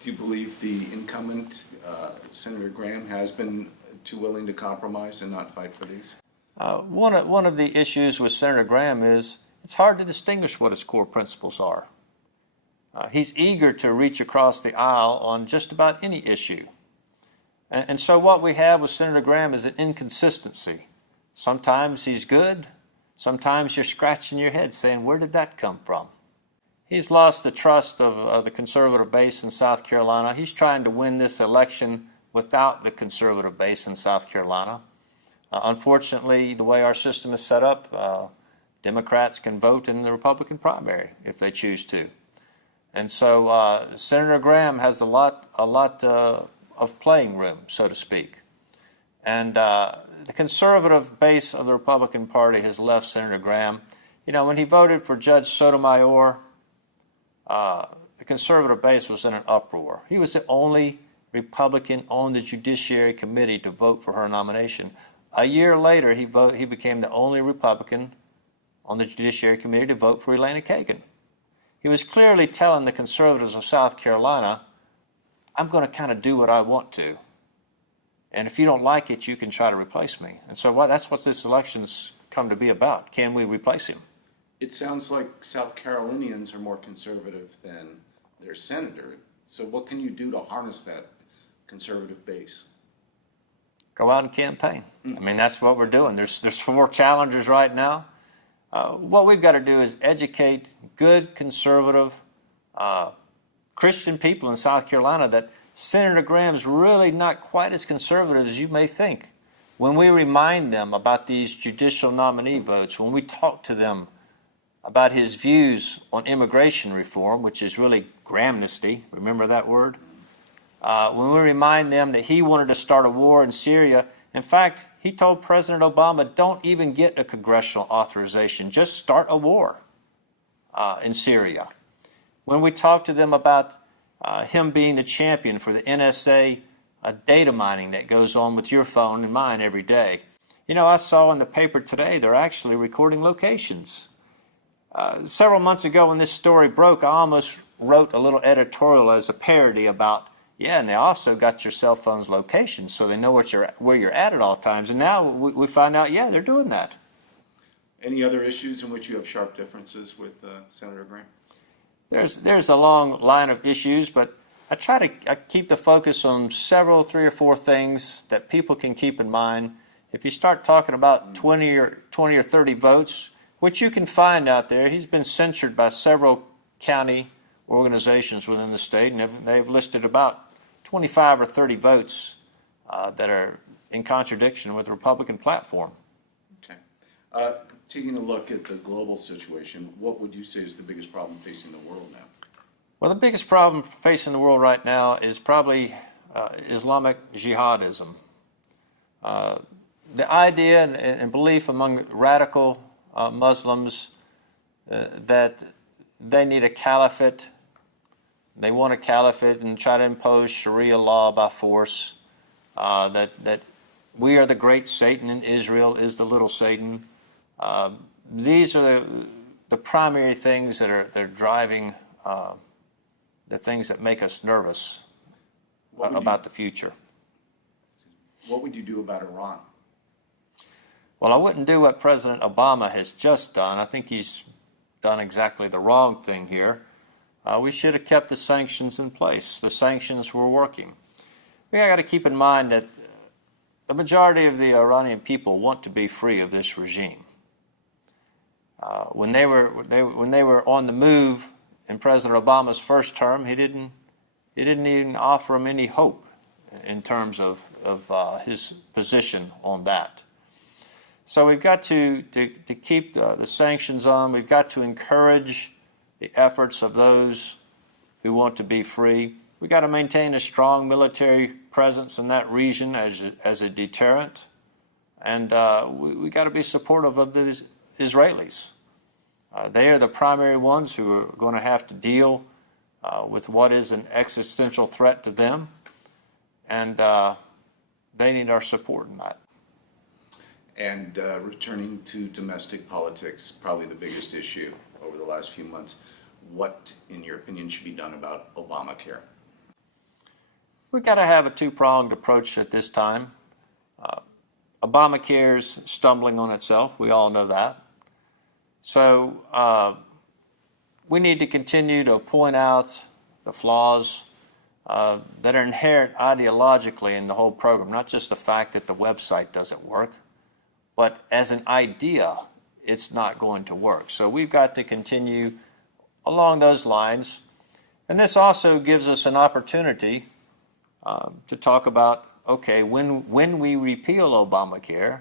Do you believe the incumbent, Senator Graham, has been too willing to compromise and not fight for these? One of the issues with Senator Graham is it's hard to distinguish what his core principles are. He's eager to reach across the aisle on just about any issue. And so what we have with Senator Graham is an inconsistency. Sometimes he's good. Sometimes you're scratching your head saying, where did that come from? He's lost the trust of the conservative base in South Carolina. He's trying to win this election without the conservative base in South Carolina. Unfortunately, the way our system is set up, Democrats can vote in the Republican primary if they choose to. And so Senator Graham has a lot of playing room, so to speak. And the conservative base of the Republican Party has left Senator Graham. You know, when he voted for Judge Sotomayor, the conservative base was in an uproar. He was the only Republican on the Judiciary Committee to vote for her nomination. A year later, he became the only Republican on the Judiciary Committee to vote for Elena Kagan. He was clearly telling the conservatives of South Carolina, I'm going to kind of do what I want to. And if you don't like it, you can try to replace me. And so that's what this election's come to be about. Can we replace him? It sounds like South Carolinians are more conservative than their senator. So what can you do to harness that conservative base? Go out and campaign. I mean, that's what we're doing. There's 4 challengers right now. What we've got to do is educate good, conservative, Christian people in South Carolina that Senator Graham's really not quite as conservative as you may think. When we remind them about these judicial nominee votes, when we talk to them about his views on immigration reform, which is really Grahamnesty, remember that word? When we remind them that he wanted to start a war in Syria, in fact, he told President Obama, don't even get a congressional authorization, just start a war in Syria. When we talk to them about him being the champion for the NSA data mining that goes on with your phone and mine every day. You know, I saw in the paper today they're actually recording locations. Several months ago when this story broke, I almost wrote a little editorial as a parody about, yeah, and they also got your cell phone's location so they know where you're at all times. And now we find out, yeah, they're doing that. Any other issues in which you have sharp differences with Senator Graham? There's a long line of issues, but I keep the focus on 3 or 4 things that people can keep in mind. If you start talking about 20 or 30 votes, which you can find out there, he's been censured by several county organizations within the state, and they've listed about 25 or 30 votes that are in contradiction with the Republican platform. Okay. Taking a look at the global situation, what would you say is the biggest problem facing the world now? Well, the biggest problem facing the world right now is probably Islamic jihadism. The idea and belief among radical Muslims that they need a caliphate. They want a caliphate and try to impose Sharia law by force. That we are the great Satan and Israel is the little Satan. These are the primary things that are driving the things that make us nervous about the future. What would you do about Iran? Well, I wouldn't do what President Obama has just done. I think he's done exactly the wrong thing here. We should have kept the sanctions in place. The sanctions were working. We got to keep in mind that the majority of the Iranian people want to be free of this regime. When they were on the move in President Obama's first term, he didn't even offer them any hope in terms of his position on that. So we've got to keep the sanctions on. We've got to encourage the efforts of those who want to be free. We've got to maintain a strong military presence in that region as a deterrent. And we got to be supportive of the Israelis. They are the primary ones who are going to have to deal with what is an existential threat to them. And they need our support in that. And returning to domestic politics, probably the biggest issue over the last few months. What, in your opinion, should be done about Obamacare? We've got to have a two-pronged approach at this time. Obamacare's stumbling on itself. We all know that. So we need to continue to point out the flaws that are inherent ideologically in the whole program, not just the fact that the website doesn't work, but as an idea, it's not going to work. So we've got to continue along those lines. And this also gives us an opportunity to talk about, okay, when we repeal Obamacare,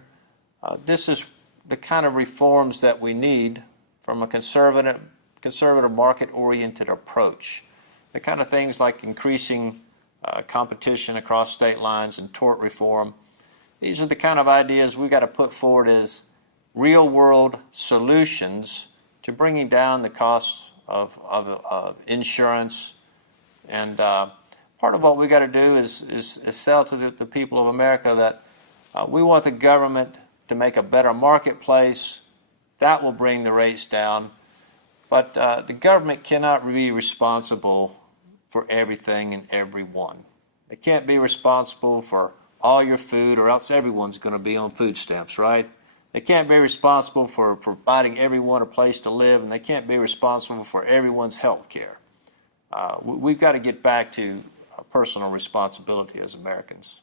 this is the kind of reforms that we need from a conservative market-oriented approach. The kind of things like increasing competition across state lines and tort reform. These are the kind of ideas we've got to put forward as real-world solutions to bringing down the cost of insurance. And part of what we got to do is sell to the people of America that we want the government to make a better marketplace. That will bring the rates down. But the government cannot be responsible for everything and everyone. They can't be responsible for all your food, or else everyone's going to be on food stamps, right? They can't be responsible for providing everyone a place to live, and they can't be responsible for everyone's health care. We've got to get back to personal responsibility as Americans.